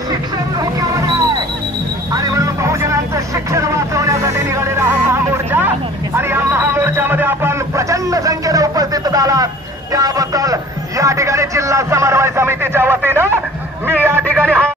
शिक्षण धोक्यावर आहे आणि म्हणून बहुजनांचं शिक्षण वाचवण्यासाठी निघालेला हा महामोर्चा आणि या महामोर्चामध्ये आपण प्रचंड संख्येने उपस्थित झालात त्याबद्दल या ठिकाणी जिल्हा समन्वय समितीच्या वतीनं मी या ठिकाणी